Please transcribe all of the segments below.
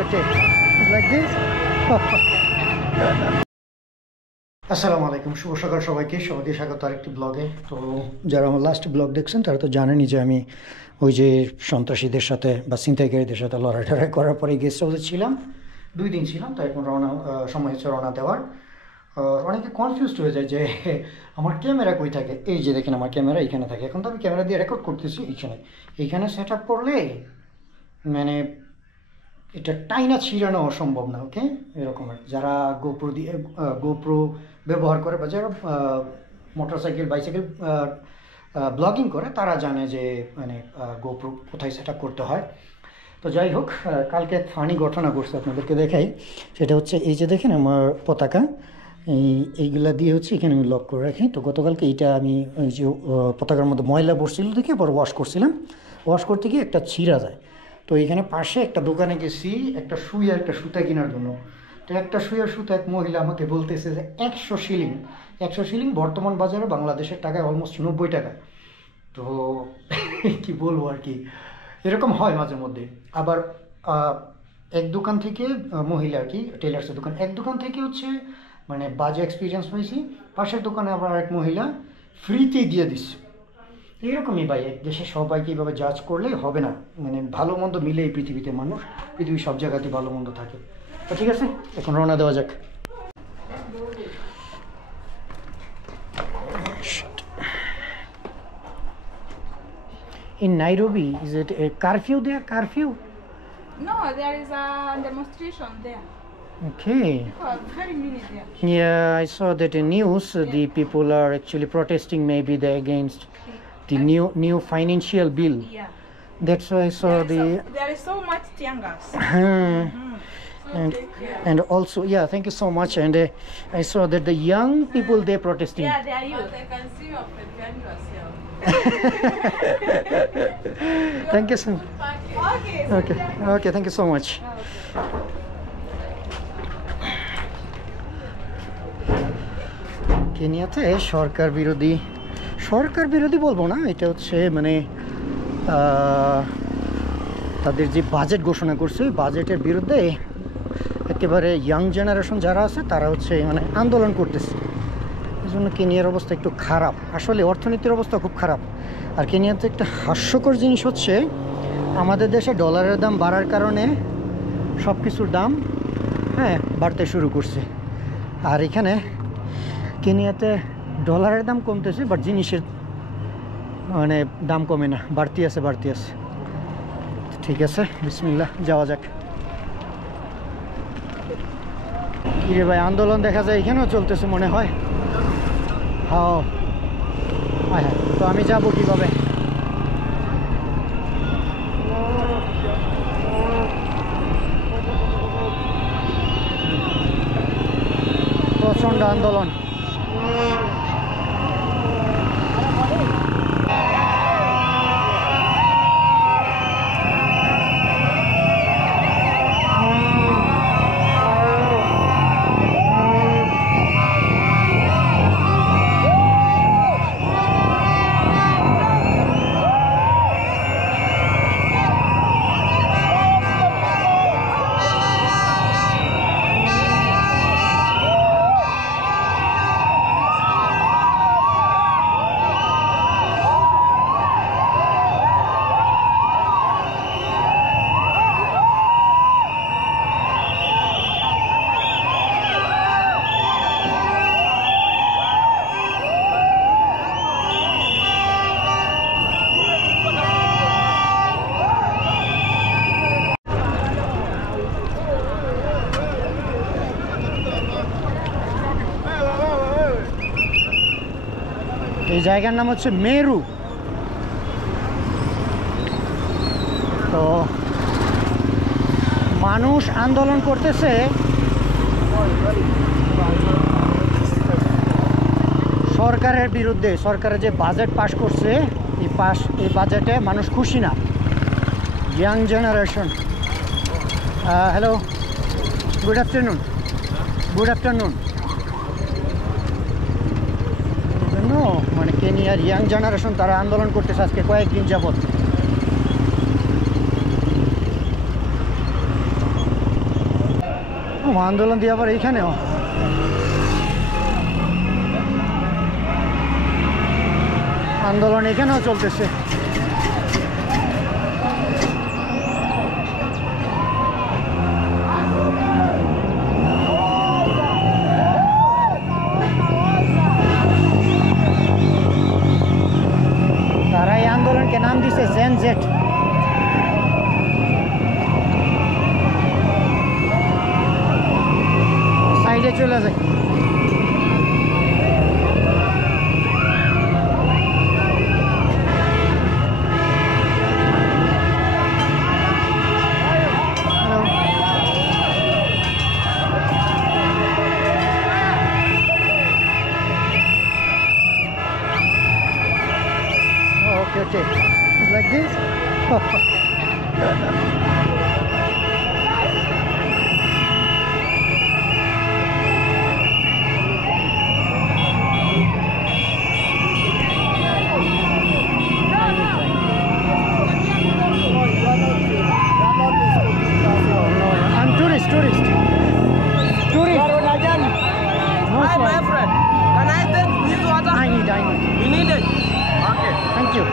Okay. It's like this. আসসালামু আলাইকুম, শুভ সকাল সবাইকে স্বাগত আরেকটি ব্লগে। তো যারা আমার লাস্ট ব্লগ দেখছেন তারা তো জানেনই যে আমি ওই যে সন্ত্রাসীদের সাথে বা ছিনতাইকারীদের সাথে লড়াই করার পরে গেস্ট হাউসে ছিলাম, 2 দিন ছিলাম। তো এখন সময় হচ্ছে রওনা দেওয়ার। অনেকে কনফিউজড হয়ে যায় যে আমার ক্যামেরা কই থাকে। এই যে দেখেন আমার ক্যামেরা এইখানে থাকে। এখন তো আমি ক্যামেরা দিয়ে রেকর্ড করতেছি এইখানে সেট আপ করলে মানে এটা টাইনা ছিঁড়ানো অসম্ভব না। ওকে, এরকমের যারা গোপ্রো ব্যবহার করে বা যারা মোটরসাইকেল বাইসাইকেল ব্লগিং করে তারা জানে যে মানে গোপ্রো কোথায় সেট আপ করতে হয়। তো যাই হোক, কালকে ফানি ঘটনা ঘটছে, আপনাদেরকে দেখাই। সেটা হচ্ছে এই যে দেখেন আমার পতাকা, এইগুলা দিয়ে হচ্ছে এখানে আমি লক করে রাখি। তো গতকালকে এইটা আমি ওই যে পতাকার মধ্যে ময়লা বসছিল দেখে পরে ওয়াশ করছিলাম। ওয়াশ করতে গিয়ে একটা ছিঁড়া যায়। তো এখানে পাশে একটা দোকানে গেছি একটা সুই আর একটা সুতা কেনার জন্য। তো একটা সুই আর সুতা এক মহিলা আমাকে বলতেছে যে 100 শিলিং বর্তমান বাজারে বাংলাদেশের টাকায় অলমোস্ট 90 টাকা। তো কি বলবো আর কি, এরকম হয় মাঝে মধ্যে। আবার এক দোকান থেকে মহিলা আর কি, টেলার্সের দোকান, এক দোকান থেকে হচ্ছে মানে বাজে এক্সপিরিয়েন্স হয়েছি। পাশের দোকানে আবার এক মহিলা ফ্রিতেই দিয়ে দিচ্ছে। এরকমই ভাই, এক দেশে সবাইকে এইভাবে জাজ করলে হবে না। মানে ভালো মন্দ মিলে এই পৃথিবীতে মানুষ, পৃথিবীর সব জায়গাতে ভালো মন্দ থাকে। তো ঠিক আছে, এখন রওনা দেওয়া যাক। In Nairobi, is it a curfew there? Curfew? No, there is a demonstration there. Okay. People are very many there. Yeah, I saw that in news. The people are actually protesting. Maybe they against the new financial bill. Yeah. That's why I saw There is so much tear gas. And also, yeah, thank you so much. And I saw that the young people, they're protesting. Yeah, they are you. They can see you are preparing yourself. Thank you so much. Okay. Okay, thank you so much. কেনিয়াতে সরকার বিরোধী বলবো না, এটা হচ্ছে মানে তাদের যে budget ঘোষণা করছে ওই বাজেটের বিরুদ্ধে একেবারে ইয়াং জেনারেশন যারা আছে তারা হচ্ছে মানে আন্দোলন করতেছে। এই জন্য কেনিয়ার অবস্থা একটু খারাপ, আসলে অর্থনীতির অবস্থা খুব খারাপ। আর কেনিয়াতে একটা হাস্যকর জিনিস হচ্ছে, আমাদের দেশে ডলারের দাম বাড়ার কারণে সব কিছুর দাম বাড়তে শুরু করছে। আর এখানে কেনিয়াতে ডলারের দাম কমতেছে, বাট জিনিসের মানে দাম কমে না, বাড়তি আছে। ঠিক আছে, বিসমিল্লাহ, যাওয়া যাক। কি রে ভাই, আন্দোলন দেখা যায় এখানেও চলতেছে মনে হয়। হ্যাঁ, তো আমি যাব কিভাবে? প্রচণ্ড আন্দোলন। এই জায়গার নাম হচ্ছে মেরু। তো মানুষ আন্দোলন করতেছে সরকারের বিরুদ্ধে। সরকারের যে বাজেট পাস করছে এই বাজেটে মানুষ খুশি না। young generation. Hello. Good afternoon. Good afternoon. No, মানে কেনিয়ার ইয়াং জেনারেশন তারা আন্দোলন করতেছে আজকে কয়েকদিন যাবত। আন্দোলন দিয়ে আবার এইখানেও আন্দোলন এখানেও চলতেছে। তারা এই আন্দোলনকে নাম দিছে জেন জেড। সাইডে চলে যায়। Okay. It's like this. I'm tourist. Tourist. No, hi, my friend. Can I take this water? I need. You need it? Okay. Thank you.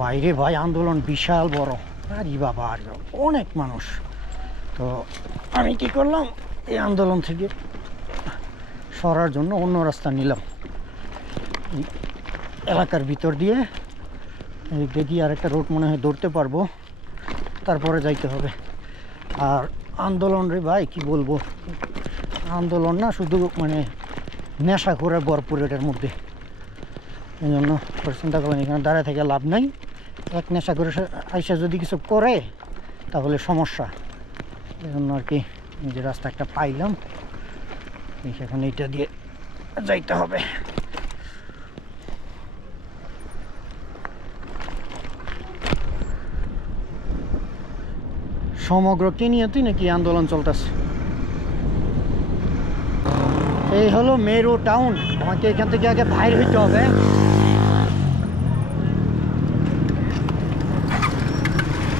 বাইরে ভাই আন্দোলন বিশাল বড়। আরে বাবা, আর অনেক মানুষ। তো আমি কি করলাম, এই আন্দোলন থেকে সরার জন্য অন্য রাস্তা নিলাম। এলাকার ভিতর দিয়ে দেখি আর একটা রোড মনে হয় ধরতে পারবো, তারপরে যাইতে হবে। আর আন্দোলন রে ভাই কি বলবো, আন্দোলন না শুধু মানে নেশা করে ভরপুর এটার মধ্যে। এই জন্য চিন্তা করলাম এখানে দাঁড়ায় থেকে লাভ নাই। এক নেশা করে আইসা যদি কিছু করে তাহলে সমস্যা। এই জন্য আর কি নিজের রাস্তা একটা পাইলাম, এখন এইটা দিয়ে যাইতে হবে। সমগ্র কেনিয়াতেই নাকি আন্দোলন চলতেছে। এই হলো মেরু টাউন। আমাকে এখান থেকে আগে বাইরে হইতে হবে।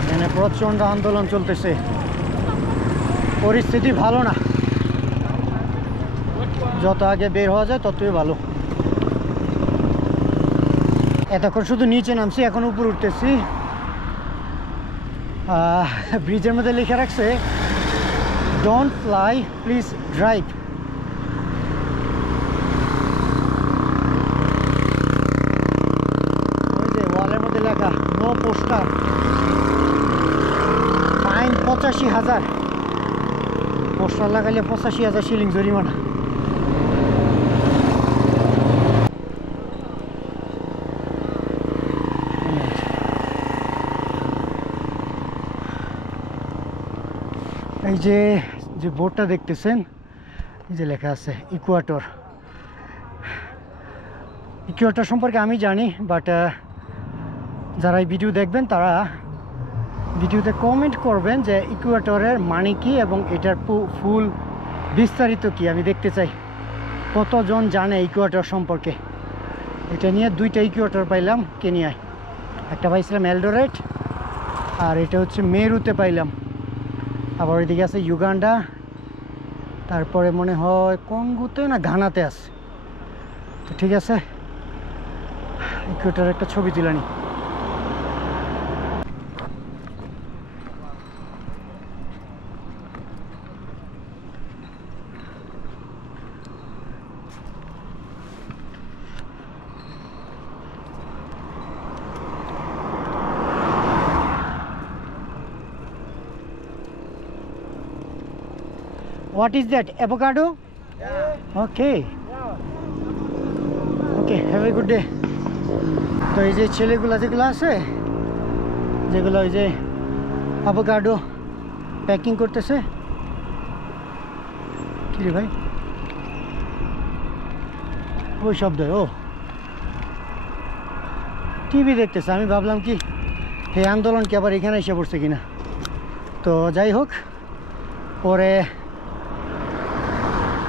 এখানে প্রচন্ড আন্দোলন চলতেছে, পরিস্থিতি ভালো না। যত আগে বের হওয়া যায় ততই ভালো। এতক্ষণ শুধু নিচে নামছি, এখন উপর উঠতেছি। ব্রিজের মধ্যে লিখে রাখছে ডোন্ট ফ্লাই প্লিজ ড্রাইভ। ওই যে ওয়ালের মধ্যে লেখা নো পোস্টার, ফাইন 85,000। পোস্টার লাগাইলে 85,000 শিলিং জরিমানা। এই যে যে বোর্ডটা দেখতেছেন, এই যে লেখা আছে ইকুয়েটর। ইকুয়েটর সম্পর্কে আমি জানি, বাট যারা এই ভিডিও দেখবেন তারা ভিডিওতে কমেন্ট করবেন যে ইকুয়েটরের মানে কি এবং এটার ফুল বিস্তারিত কি আমি দেখতে চাই। কতজন জানে ইকুয়েটর সম্পর্কে। এটা নিয়ে দুইটা ইকুয়েটর পাইলাম কেনিয়ায়, একটা পাইছিলাম এলডোরেট, আর এটা হচ্ছে মেরুতে পাইলাম। আবার ওইদিকে আছে ইউগান্ডা, তারপরে মনে হয় কঙ্গোতে না ঘানাতে আছে। তো ঠিক আছে, ইকুয়েটরের একটা ছবি তুলে নি। What is that? Avocado? Okay. Okay, have a good day. তো এই যে ছেলেগুলো যেগুলো আছে, যেগুলো ওই যে অ্যাভোকাডো প্যাকিং করতেছে। কি রে ভাই, ওই শব্দ? ও টিভি দেখতেছে। আমি ভাবলাম কি এই আন্দোলন কি আবার এখানে এসে পড়ছে কিনা। তো যাই হোক, পরে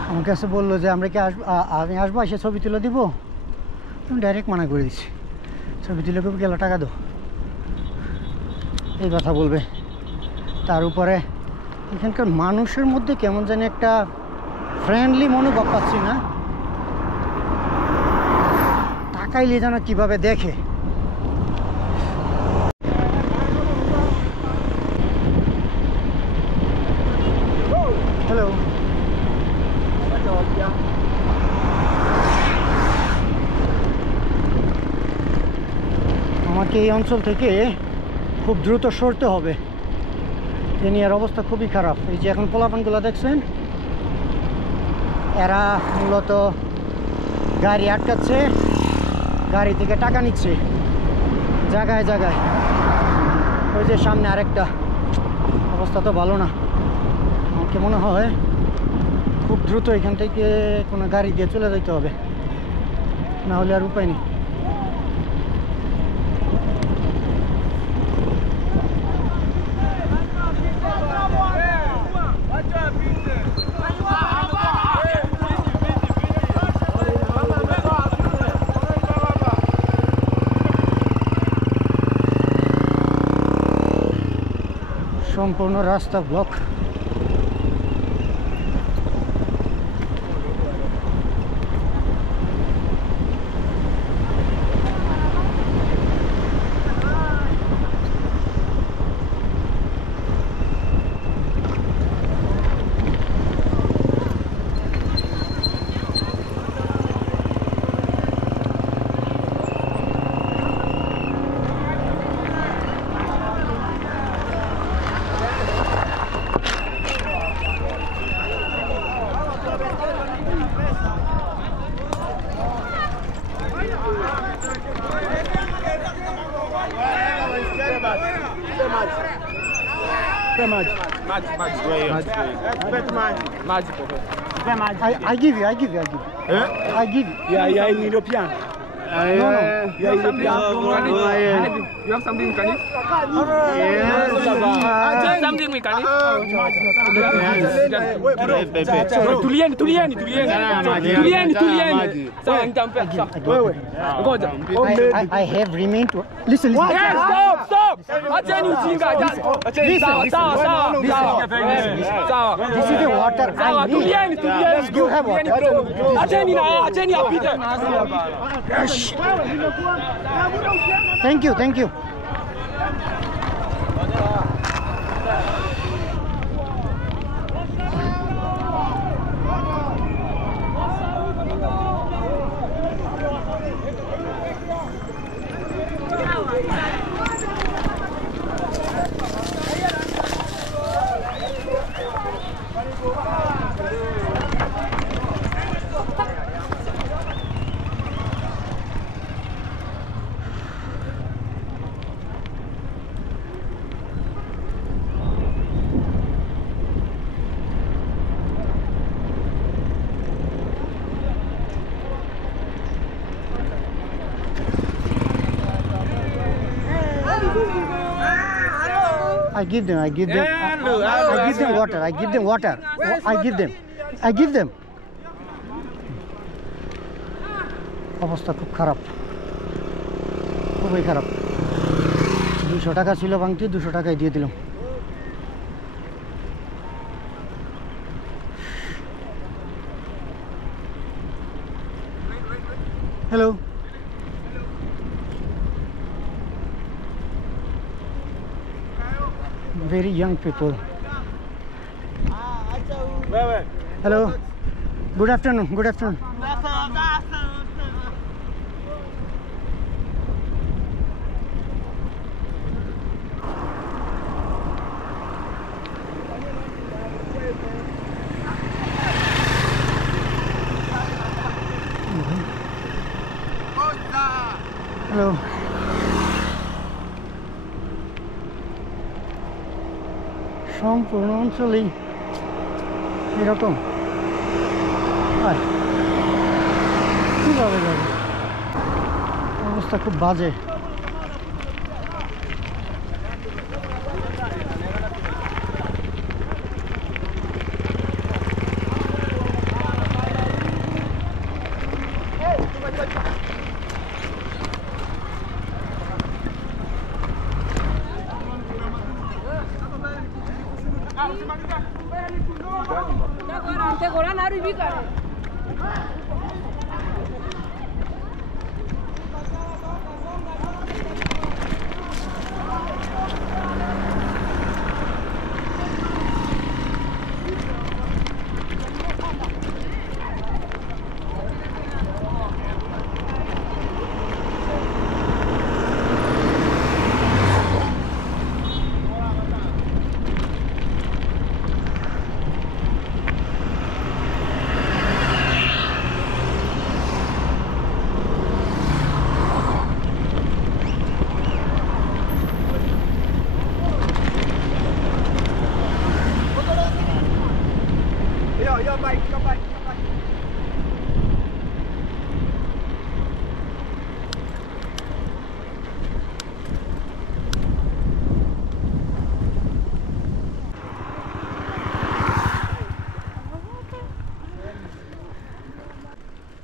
আমার কাছে বললো যে আমরা কি আমি আসবো, এসে ছবি তুলে দিব। আমি ডাইরেক্ট মানা করে দিচ্ছি, ছবি তুলে গেল টাকা দো, এই কথা বলবে। তার উপরে এখানকার মানুষের মধ্যে কেমন জানি একটা ফ্রেন্ডলি মনোভাব পাচ্ছি না। তাকাইলে যেন কীভাবে দেখে। হ্যালো, আমাকে এই অঞ্চল থেকে খুব দ্রুত সরতে হবে। কেনিয়ার অবস্থা খুবই খারাপ। এই যে এখন পোলাপানগুলো দেখছেন, এরা মূলত গাড়ি আটকাচ্ছে, গাড়ি থেকে টাকা নিচ্ছে জায়গায় জায়গায়। ওই যে সামনে আরেকটা, অবস্থা তো ভালো না। আমাকে মনে হয় খুব দ্রুত এখান থেকে কোনো গাড়ি দিয়ে চলে যেতে হবে, না হলে আর উপায় নেই। সম্পূর্ণ রাস্তা block. I give you. I give you. Yeah, in European. No. Yeah, European. You have something in Chinese? Yes. Something in Chinese? Tulieni. Sawa, nitampa. Ngoja. I have remained. Listen. Yes, stop. Acheni ujinga. Sawa. This is the water I Sawa, need. tulieni. You have water. Acheni apite. Thank you. I give them water. I give them. অবস্থা খুব খারাপ, খুবই খারাপ। 200 টাকা ছিল ভাঙতি, 200 টাকায় দিয়ে দিলাম। Hello, very young people. Hello, good afternoon. সম্পূর্ণ অঞ্চলেই এরকম। কীভাবে যাবে, অবস্থা খুব বাজে।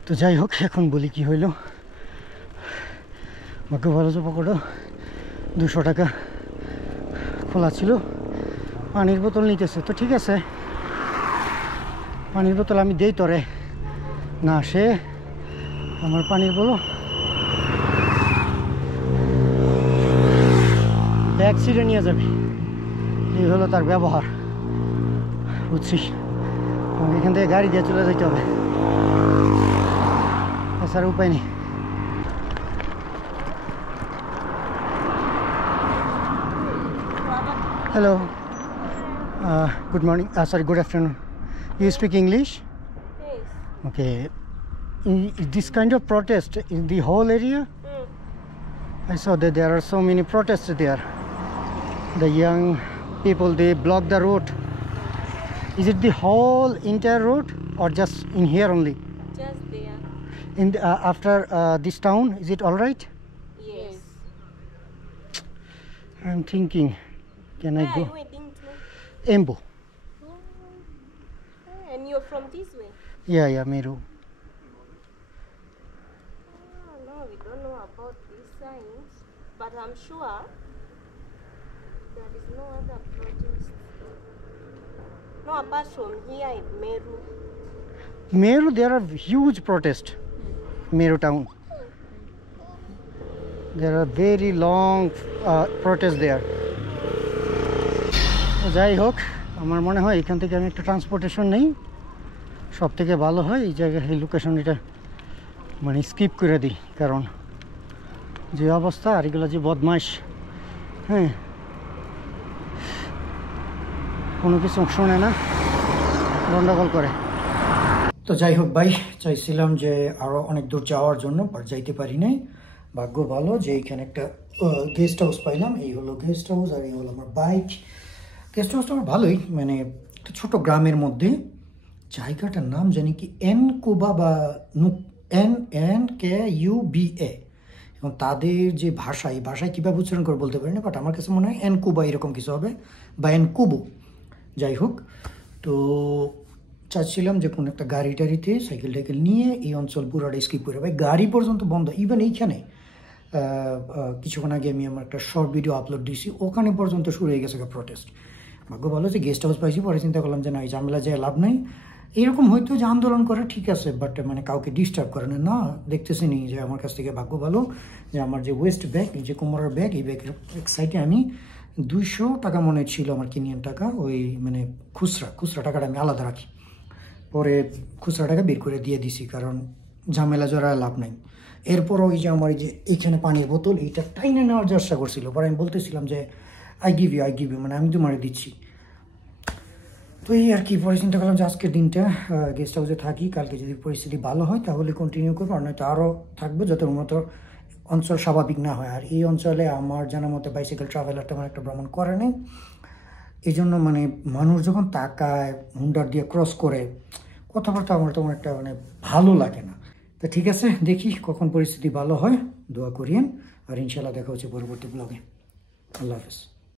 তো যাই হোক, এখন বলি কি হইল। ভাগ্য ভালো যে পকেটও 200 টাকা খোলা ছিল। পানির বোতল নিতেছে, তো ঠিক আছে, পানির বোতল আমি দেই তোরে না, সে আমার পানির বলো ব্যাগ ছিঁড়ে নিয়ে যাবে, এই হলো তার ব্যবহার, বুঝছিস? আমাকে এখান থেকে গাড়ি দিয়ে চলে যেতে হবে, এছাড়া উপায় নেই। Hello, good morning, sorry, good afternoon. You speak English? Yes. Okay. This kind of protest in the whole area? I saw that there are so many protests there. The young people, they block the road. Is it the whole entire road or just in here only? Just there. In the, after this town, is it all right? Yes. I'm thinking, can I Where go? are you heading to? Embu. And you're from this way? Yeah, Meru. Oh, no, we don't know about these signs, but I'm sure there is no other protest. No, apart from here in Meru. Meru, there are huge protests. Meru town. There are very long protests there. যাই হোক, আমার মনে হয় এখান থেকে আমি একটা transportation নেই, সব থেকে ভালো হয় এই জায়গায় এই লোকেশন এটা মানে স্কিপ করে দিই, কারণ যে অবস্থা আর এগুলো যে বদমাইশ, হ্যাঁ, কোনো কিছু শোনে না, গন্ডগোল করে। তো যাই হোক ভাই, চাইছিলাম যে আরও অনেক দূর যাওয়ার জন্য, বাট যাইতে পারি নাই। ভাগ্য ভালো যে এইখানে একটা গেস্ট হাউস পাইলাম, এই হলো গেস্ট হাউস আর এই হলো আমার বাইক। গেস্ট হাউসটা আমার ভালোই, মানে একটা ছোটো গ্রামের মধ্যে, জায়গাটার নাম জানি কি এনকুবা বা NNKUBA, এবং তাদের যে ভাষা, এই ভাষায় কীভাবে উচ্চারণ করে বলতে পারি না, বাট আমার কাছে মনে হয় এনকুবা এরকম কিছু হবে, বা এনকুবু। যাই হোক, তো চাচ্ছিলাম যে কোনো একটা গাড়ি টাড়িতে সাইকেল টাইকেল নিয়ে এই অঞ্চল পুরোটা স্কিপ করে, ভাই গাড়ি পর্যন্ত বন্ধ। ইভেন এইখানে কিছুক্ষণ আগে আমি আমার একটা শর্ট ভিডিও আপলোড দিয়েছি, ওখানে পর্যন্ত শুরু হয়ে গেছে প্রোটেস্ট। ভাগ্য ভালো যে গেস্ট হাউস পাইছি, পরে চিন্তা করলাম যে না, এই ঝামেলা যায় লাভ নাই। এরকম হয়তো যে আন্দোলন করে ঠিক আছে, বাট মানে কাউকে ডিস্টার্ব করে না, দেখতেছি নি যে আমার কাছ থেকে ভাগ্য ভালো যে আমার যে ওয়েস্ট ব্যাগ, এই যে কোমরের ব্যাগ, এই ব্যাগের এক সাইডে আমি 200 টাকা মনে ছিল আমার কিনিয়ান টাকা, ওই মানে খুচরা টাকাটা আমি আলাদা রাখি, পরে খুচরা টাকা বের করে দিয়ে দিছি, কারণ ঝামেলা জড়া লাভ নাই। এরপরও ওই যে আমার এই যে এইখানে পানির বোতল, এইটা টাইনে নেওয়ার চেষ্টা করছিল, পরে আমি বলতেছিলাম যে আই গিভ ইউ, মানে আমি তোমারে দিচ্ছি। তো এই আর কি, পরে চিন্তা করলাম যে আজকের দিনটা গেস্ট হাউসে থাকি, কালকে যদি পরিস্থিতি ভালো হয় তাহলে কন্টিনিউ করবো, আর নয়তো আরও থাকবো যত মতো অঞ্চল স্বাভাবিক না হয়। আর এই অঞ্চলে আমার জানা মতো বাইসাইকেল ট্রাভেলার তেমন একটা ভ্রমণ করে নেই, এই জন্য মানে মানুষ যখন তাকায় হুন্ডার দিয়ে ক্রস করে কথাবার্তা আমার তেমন একটা মানে ভালো লাগে না। তো ঠিক আছে, দেখি কখন পরিস্থিতি ভালো হয়, দোয়া করিয়েন। আর ইনশাল্লাহ দেখা হচ্ছে পরবর্তী ব্লগে। আল্লাহ হাফেজ।